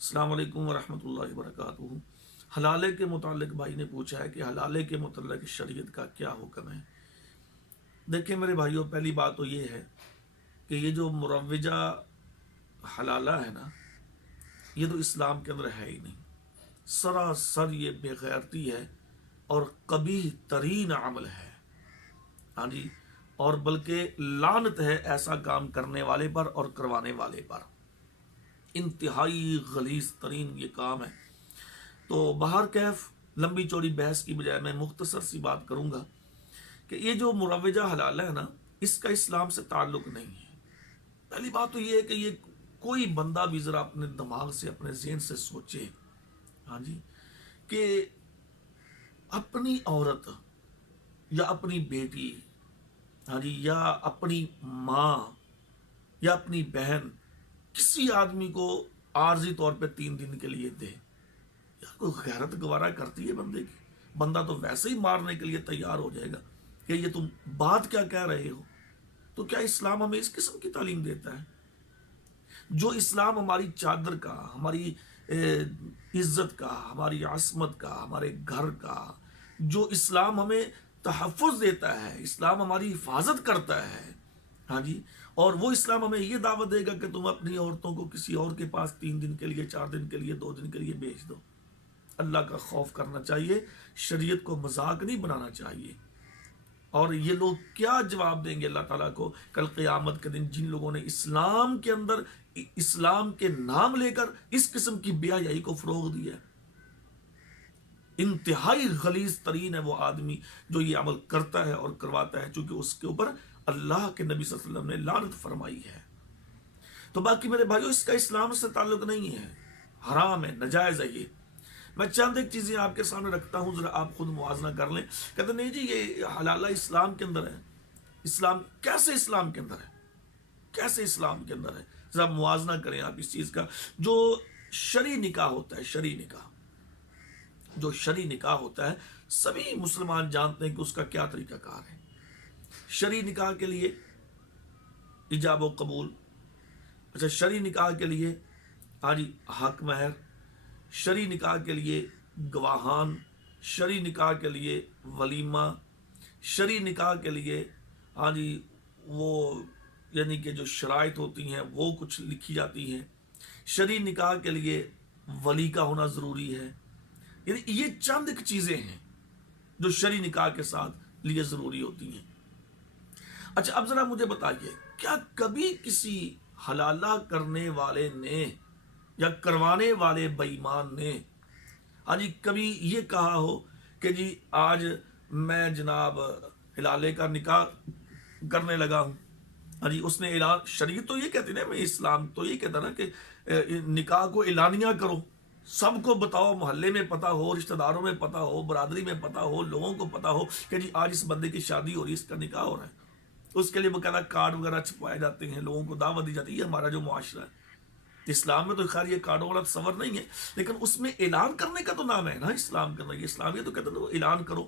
السلام علیکم ورحمۃ اللہ وبرکاتہ۔ حلالے کے متعلق بھائی نے پوچھا ہے کہ حلالے کے متعلق شریعت کا کیا حکم ہے۔ دیکھیں میرے بھائیوں، پہلی بات تو یہ ہے کہ یہ جو مروجہ حلالہ ہے نا، یہ تو اسلام کے اندر ہے ہی نہیں، سراسر یہ بے غیرتی ہے اور قبیح ترین عمل ہے، ہاں جی، اور بلکہ لعنت ہے ایسا کام کرنے والے پر اور کروانے والے پر۔ انتہائی غلیظ ترین یہ کام ہے۔ تو بہر کیف لمبی چوڑی بحث کی بجائے میں مختصر سی بات کروں گا کہ یہ جو مروجہ حلالہ ہے نا، اس کا اسلام سے تعلق نہیں ہے۔ پہلی بات تو یہ ہے کہ یہ کوئی بندہ بھی ذرا اپنے دماغ سے، اپنے ذہن سے سوچے، ہاں جی، کہ اپنی عورت یا اپنی بیٹی، ہاں جی، یا اپنی ماں یا اپنی بہن کسی آدمی کو عارضی طور پہ 3 دن کے لیے دے، یار کوئی غیرت گوارا کرتی ہے بندے کی؟ بندہ تو ویسے ہی مارنے کے لیے تیار ہو جائے گا کہ یہ تم بات کیا کہہ رہے ہو۔ تو کیا اسلام ہمیں اس قسم کی تعلیم دیتا ہے؟ جو اسلام ہماری چادر کا، ہماری عزت کا، ہماری عصمت کا، ہمارے گھر کا، جو اسلام ہمیں تحفظ دیتا ہے، اسلام ہماری حفاظت کرتا ہے، ہاں جی، اور وہ اسلام ہمیں یہ دعوت دے گا کہ تم اپنی عورتوں کو کسی اور کے پاس 3 دن کے لیے، 4 دن کے لیے، 2 دن کے لیے بھیج دو۔ اللہ کا خوف کرنا چاہیے، شریعت کو مذاق نہیں بنانا چاہیے۔ اور یہ لوگ کیا جواب دیں گے اللہ تعالیٰ کو کل قیامت کے دن، جن لوگوں نے اسلام کے اندر اسلام کے نام لے کر اس قسم کی بے حیائی کو فروغ دیا ہے۔ انتہائی غلیظ ترین ہے وہ آدمی جو یہ عمل کرتا ہے اور کرواتا ہے، چونکہ اس کے اوپر اللہ کے نبی صلی اللہ علیہ وسلم نے لعنت فرمائی ہے۔ تو باقی میرے بھائیوں، اس کا اسلام سے تعلق نہیں ہے، حرام ہے، نجائز ہے۔ یہ میں چند ایک چیزیں آپ کے سامنے رکھتا ہوں، ذرا آپ خود موازنہ کر لیں۔ کہتے نہیں جی یہ حلالہ اسلام کے اندر ہے۔ اسلام کیسے اسلام کے اندر ہے؟ کیسے اسلام کے اندر ہے؟ ذرا موازنہ کریں آپ اس چیز کا۔ جو شرعی نکاح ہوتا ہے، شرعی نکاح، جو شرعی نکاح ہوتا ہے، سبھی مسلمان جانتے ہیں کہ اس کا کیا طریقہ کار ہے۔ شرعی نکاح کے لیے ایجاب و قبول، اچھا، شرعی نکاح کے لیے ہاں جی حق مہر، شرعی نکاح کے لیے گواہان، شرعی نکاح کے لیے ولیمہ، شرعی نکاح کے لیے ہاں جی وہ یعنی کہ جو شرائط ہوتی ہیں وہ کچھ لکھی جاتی ہیں۔ شرعی نکاح کے لیے ولی کا ہونا ضروری ہے۔ یعنی یہ چند ایک چیزیں ہیں جو شرعی نکاح کے ساتھ لیے ضروری ہوتی ہیں۔ اچھا، اب ذرا مجھے بتائیے، کیا کبھی کسی حلالہ کرنے والے نے یا کروانے والے بے ایمان نے ہاں جی کبھی یہ کہا ہو کہ جی آج میں جناب حلالے کا نکاح کرنے لگا ہوں؟ ہاں جی، اس نے اعلان، شریعت تو یہ کہتی نا، میں اسلام تو یہ کہتا نا کہ نکاح کو اعلانیہ کرو، سب کو بتاؤ، محلے میں پتہ ہو، رشتہ داروں میں پتہ ہو، برادری میں پتہ ہو، لوگوں کو پتہ ہو کہ جی آج اس بندے کی شادی ہو رہی ہے، اس کا نکاح ہو رہا ہے۔ اس کے لیے باقاعدہ کارڈ وغیرہ چھپوائے جاتے ہیں، لوگوں کو دعوت دی جاتی ہے۔ یہ ہمارا جو معاشرہ ہے اسلام میں تو خیر یہ کارڈوں والا تصور نہیں ہے، لیکن اس میں اعلان کرنے کا تو نام ہے نا اسلام کے اندر۔ یہ اسلام یہ تو کہتے ہیں وہ اعلان کرو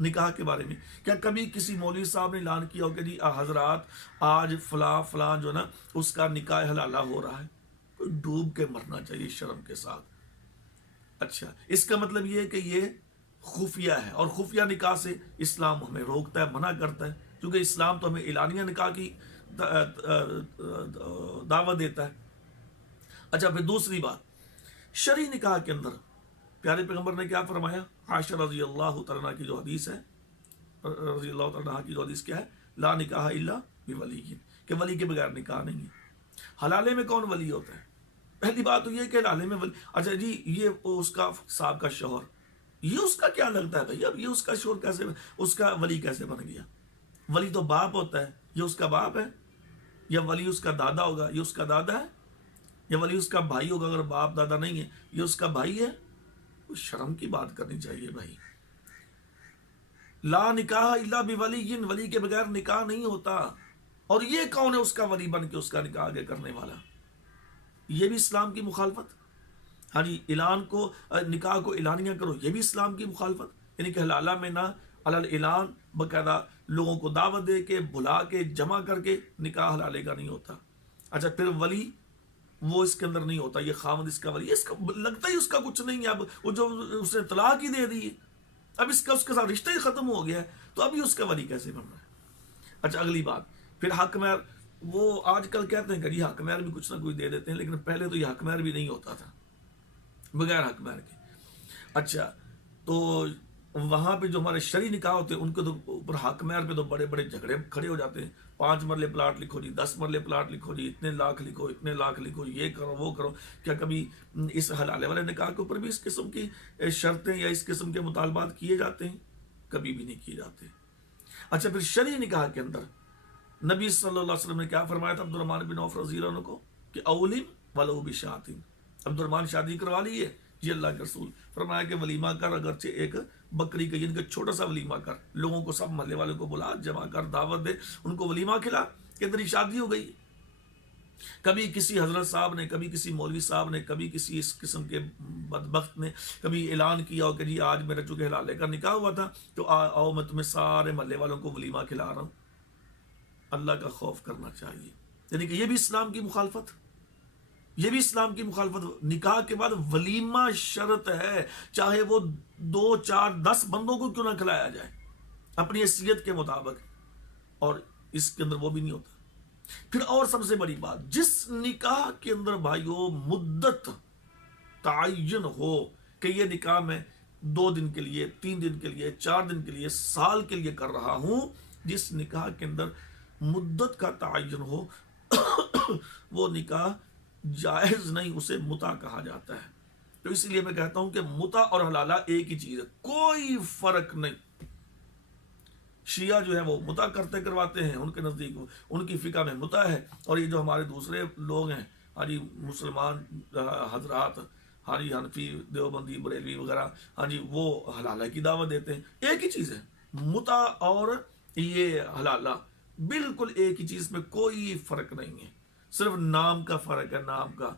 نکاح کے بارے میں۔ کیا کبھی کسی مولوی صاحب نے اعلان کیا ہو کہ جی حضرات آج فلاں فلاں جو ہے نا اس کا نکاح حلالہ ہو رہا ہے؟ کوئی ڈوب کے مرنا چاہیے شرم کے ساتھ۔ اچھا، اس کا مطلب یہ ہے کہ یہ خفیہ ہے، اور خفیہ نکاح سے اسلام ہمیں روکتا ہے، منع کرتا ہے، کیونکہ اسلام تو ہمیں اعلانیہ نکاح کی دعوت دیتا ہے۔ اچھا، پھر دوسری بات، شرعی نکاح کے اندر پیارے پیغمبر نے کیا فرمایا؟ عائشہ رضی اللہ تعالیٰ عنہ کی جو حدیث ہے، رضی اللہ تعالیٰ عنہ کی جو حدیث کیا ہے؟ لا نکاح الا بولی، کہ ولی کے بغیر نکاح نہیں ہے۔ حلالے میں کون ولی ہوتا ہے؟ پہلی بات تو یہ کہ حلالے میں ولی، اچھا جی یہ اس کا صاحب کا شوہر، یہ اس کا کیا لگتا ہے بھائی؟ اب یہ اس کا شوہر کیسے، اس کا ولی کیسے بن گیا؟ ولی تو باپ ہوتا ہے، یہ اس کا باپ ہے؟ یا ولی اس کا دادا ہوگا، یہ اس کا دادا ہے؟ یا ولی اس کا بھائی ہوگا اگر باپ دادا نہیں ہے، یہ اس کا بھائی ہے؟ شرم کی بات کرنی چاہیے بھائی۔ لا نکاح الا بولی، ولی کے بغیر نکاح نہیں ہوتا۔ اور یہ کون ہے اس کا ولی بن کے اس کا نکاح آگے کرنے والا؟ یہ بھی اسلام کی مخالفت۔ ہاں جی، اعلان کو، نکاح کو اعلانیہ کرو، یہ بھی اسلام کی مخالفت۔ یعنی کہ حلالہ میں نہ علل اعلان باقاعدہ لوگوں کو دعوت دے کے، بلا کے، جمع کر کے نکاح حلالے کا نہیں ہوتا۔ اچھا، پھر ولی، وہ اس کے اندر نہیں ہوتا، یہ خامد اس کا ولی، اس کا لگتا ہی اس کا کچھ نہیں ہے، اب وہ جو اس نے طلاق ہی دے دی، اب اس کا اس کے ساتھ رشتہ ہی ختم ہو گیا ہے، تو ابھی اس کا ولی کیسے بن رہا ہے؟ اچھا اگلی بات، پھر حق مہر، وہ آج کل کہتے ہیں کہ یہ حق مہر بھی کچھ نہ کچھ دے دیتے ہیں، لیکن پہلے تو یہ حق مہر بھی نہیں ہوتا تھا، بغیر حق مہر کے۔ اچھا تو وہاں پہ جو ہمارے شرعی نکاح ہوتے ہیں ان کے تو اوپر حق مہر پہ تو بڑے بڑے جھگڑے کھڑے ہو جاتے ہیں، 5 مرلے پلاٹ لکھو جی، 10 مرلے پلاٹ لکھو جی، اتنے لاکھ لکھو، اتنے لاکھ لکھو، یہ کرو وہ کرو۔ کیا کبھی اس حلالے والے نکاح کے اوپر بھی اس قسم کی شرطیں یا اس قسم کے مطالبات کیے جاتے ہیں؟ کبھی بھی نہیں کیے جاتے۔ اچھا پھر شرعی نکاح کے اندر نبی صلی اللہ علیہ وسلم نے کیا فرمایا تھا عبدالرحمن بن عوف رضی اللہ عنہ کو کہ اولم ولو بشاتن، عبدالرحمن شادی کروا لی ہے جی، اللہ کے رسول فرمایا کہ ولیمہ کر، اگرچہ ایک بکری کا، یعنی کہ چھوٹا سا ولیمہ کر، لوگوں کو سب محلے والوں کو بلا، جمع کر، دعوت دے، ان کو ولیمہ کھلا کہ تیری شادی ہو گئی۔ کبھی کسی حضرت صاحب نے، کبھی کسی مولوی صاحب نے، کبھی کسی اس قسم کے بدبخت نے کبھی اعلان کیا ہو کہ جی آج میرا چونکہ حلالے کا نکاح ہوا تھا تو آؤ میں تمہیں سارے محلے والوں کو ولیمہ کھلا رہا ہوں۔ اللہ کا خوف کرنا چاہیے، یعنی کہ یہ بھی اسلام کی مخالفت، یہ بھی اسلام کی مخالفت۔ نکاح کے بعد ولیمہ شرط ہے، چاہے وہ 2 4 10 بندوں کو کیوں نہ کھلایا جائے اپنی حیثیت کے مطابق، اور اس کے اندر وہ بھی نہیں ہوتا۔ پھر اور سب سے بڑی بات، جس نکاح کے اندر بھائیو مدت تعین ہو کہ یہ نکاح میں 2 دن کے لیے، 3 دن کے لیے، 4 دن کے لیے، سال کے لیے کر رہا ہوں، جس نکاح کے اندر مدت کا تعین ہو وہ نکاح جائز نہیں، اسے متع کہا جاتا ہے۔ تو اس لیے میں کہتا ہوں کہ متع اور حلالہ ایک ہی چیز ہے، کوئی فرق نہیں۔ شیعہ جو ہے وہ متع کرواتے ہیں، ان کے نزدیک ان کی فقہ میں متع ہے، اور یہ جو ہمارے دوسرے لوگ ہیں ہاں جی مسلمان حضرات، ہاں جی حنفی، دیوبندی، بریلوی وغیرہ، ہاں جی وہ حلالہ کی دعوت دیتے ہیں۔ ایک ہی چیز ہے متع اور یہ حلالہ، بالکل ایک ہی چیز میں کوئی فرق نہیں ہے، صرف نام کا فرق ہے، نام کا،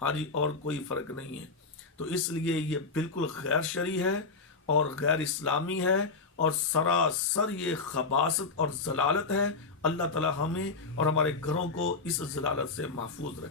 ہاں جی، اور کوئی فرق نہیں ہے۔ تو اس لیے یہ بالکل غیر شرعی ہے اور غیر اسلامی ہے، اور سراسر یہ خباثت اور ضلالت ہے۔ اللہ تعالی ہمیں اور ہمارے گھروں کو اس ضلالت سے محفوظ رکھے۔